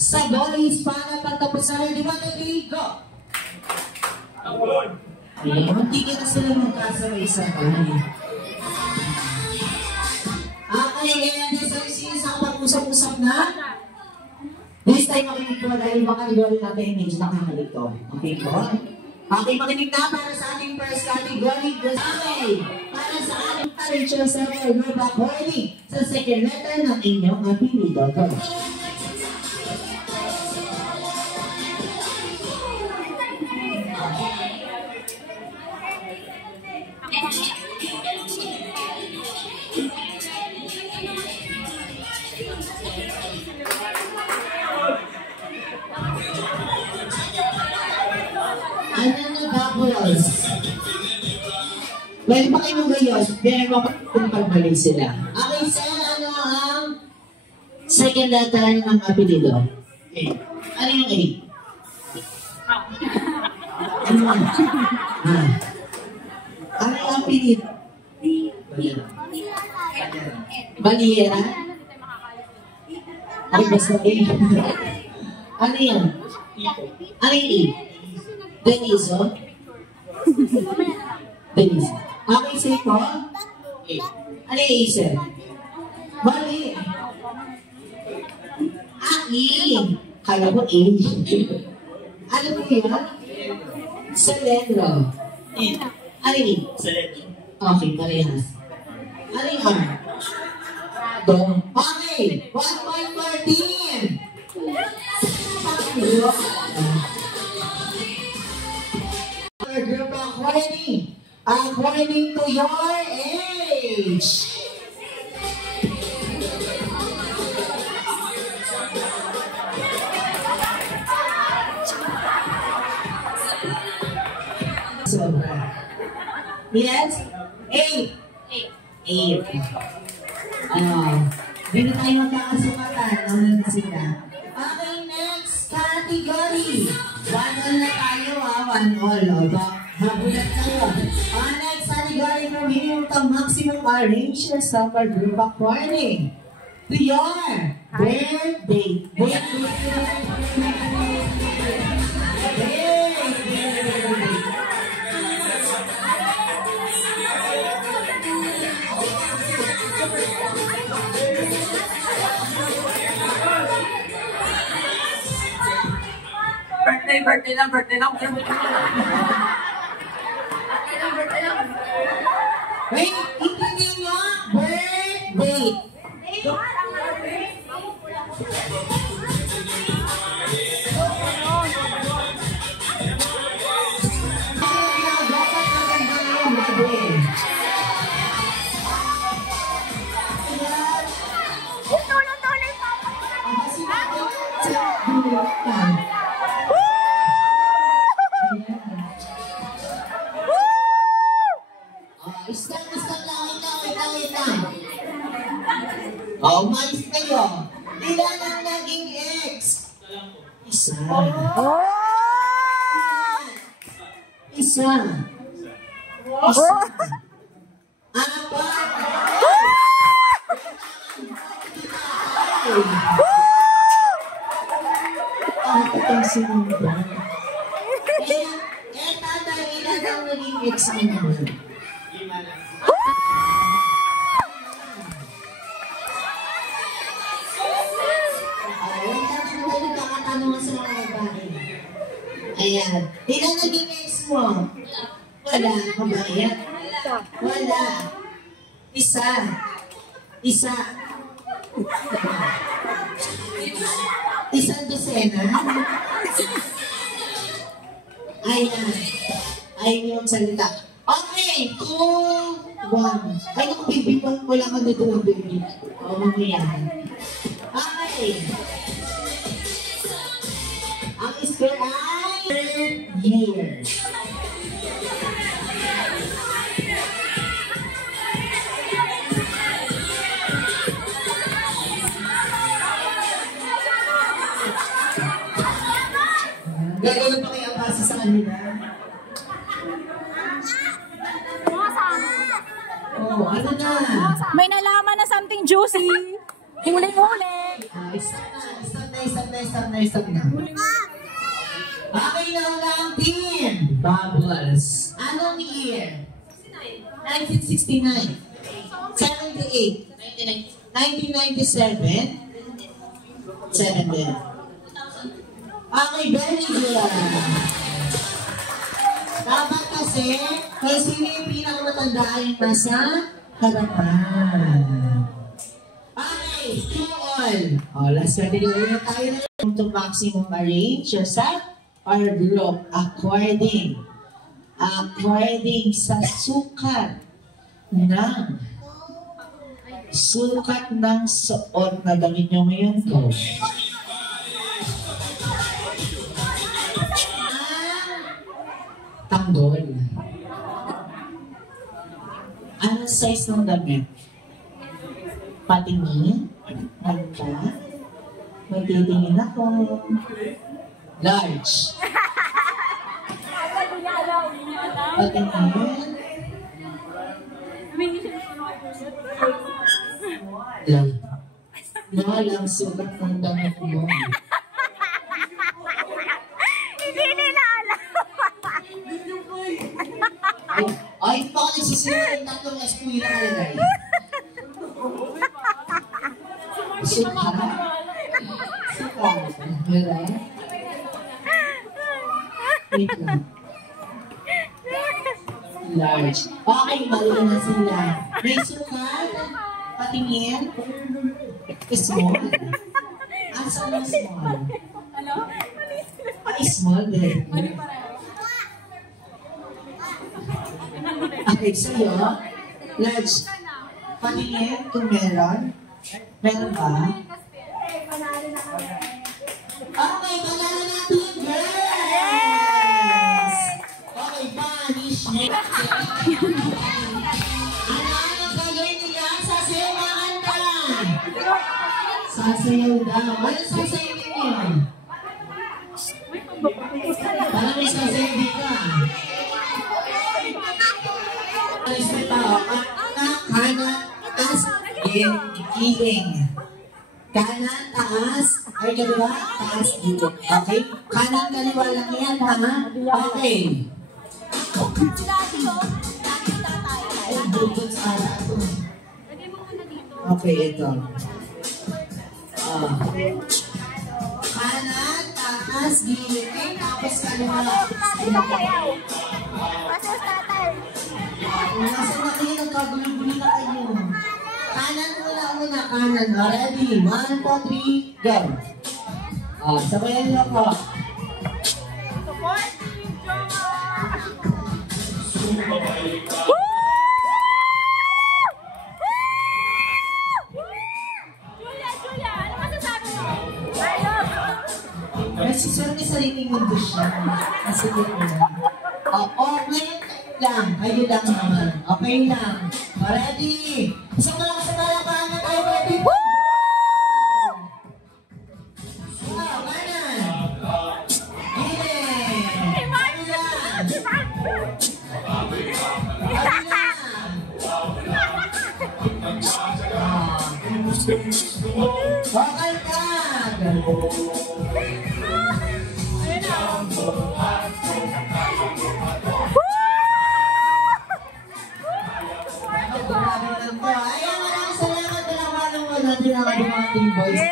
sa boys para patapos sa ready 1, 2, 3, go! Ayan, hindi na sila magkasabay sa kanya. Okay, ngayon sa isa pag-usap-usap na. This time makinig po dahil mga category natin medyo nakakalito. Okay po? Okay, makinig na para sa ating first category. Okay, para sa ating Richard Server Group according sa second letter ng inyong apelido. Go! Ano na bubbles? Pwede pa kayo ngayon, pero kung pagbalik sila. Okay, sir, ano ang second letter ng apelido? A. Ano yung A? Ano yung A? Ano yung apelido? Baliera? Ay, basta A. Ano yan? Ano yung A? Deniso? Deniso. Okay, say po. Ano yung sir? Bali. E. Kala mo A. Ano po yan? Selendro. Ano yung Selendro? Okay, parehas. Ano yung R? Dong. Okay, 1 point for team. Group according to your age. Yes? 8. 8. Hindi na tayo magkakasukatan. Ano na sila? Okay, next category. 1-all na tayo, 1-all. Mabulat tayo. Next category from minimum to maximum arrange your summer group according to your birthday. Birthday lang. Wait, itigil nyo, birthday. Mais kayo. Ilan ang naging ex? Isa. Isa. Apat. Ang itong sinunda. Tatay, ilan ang naging ex mo? 5 lang. Ayan. Ilan naging ex mo? Wala. Kabayan? Wala. Isa. Isang dosena? Ayan. Ayan yung salita. Okay. 2, 1. Ay, naku, baby. Wala ka dito ng baby. Mamaya. Okay. Ang score ay years. Gagawin pa kaya ang base sa kanila? Oh, ano na? May nalaman na something juicy. Huli-huli. Stop na. stop na. Okay na ang team. Bubbles. Anong year? 1969. 78. 1997. 7. Okay, very good. Dapat kasi sino yung pinakamatandaan yung nasa harapan. Okay, to all. Last ready na tayo na. To maximum arrange yourself or group according sa sukat ng suot na damit nyo ngayon ko. Tanggol. Anong size ng damit? Patingin? Magka? Magtitingin ako. Large. Patingin? Lang. Walang sukat ng damit mo. Hindi nila alam. Ay, hindi pa ka nagsisimula ng tatlong SP na kalagay. Sukat. Meron? Wait lang. Large. Okay, mali na sila. May sukat. Patingin. Small. Asan ang small? Ano? Small din. Okay, sa'yo. Large. Patingin kung meron. Meron ba? Okay, panalo natin, girls! Okay, punishment. Ano gagawin nila? Sasayaw mga kanta. Sasayaw daw. Ano sasayaw ninyo? Parang may sasayaw dito. Alis na tao. Kanan, taas, giling. Kanan, taas. Ay, kaliwa, taas, giling. Okay? Kanan, kaliwa lang yan, ha? Okay. Okay, ito. Kanan, taas, giling. Tapos kaliwa. Nasa na kayo, nagkagulo-gulo na kayo. Kanan muna, kanan. Ready? 1, 2, 3, go. Sabayan niyo ako. Support Team Joma! Julia, ano masasabi mo? Kasi sir, may sariling mundo siya. Kasi yun lang. Okay lang. Kayo lang naman. Okay lang. Ready? Isang lang sa malapahan na tayo. Ready? Bakal ka! Ayan, maraming salamat. Dalawa natin ang ating mga team boys.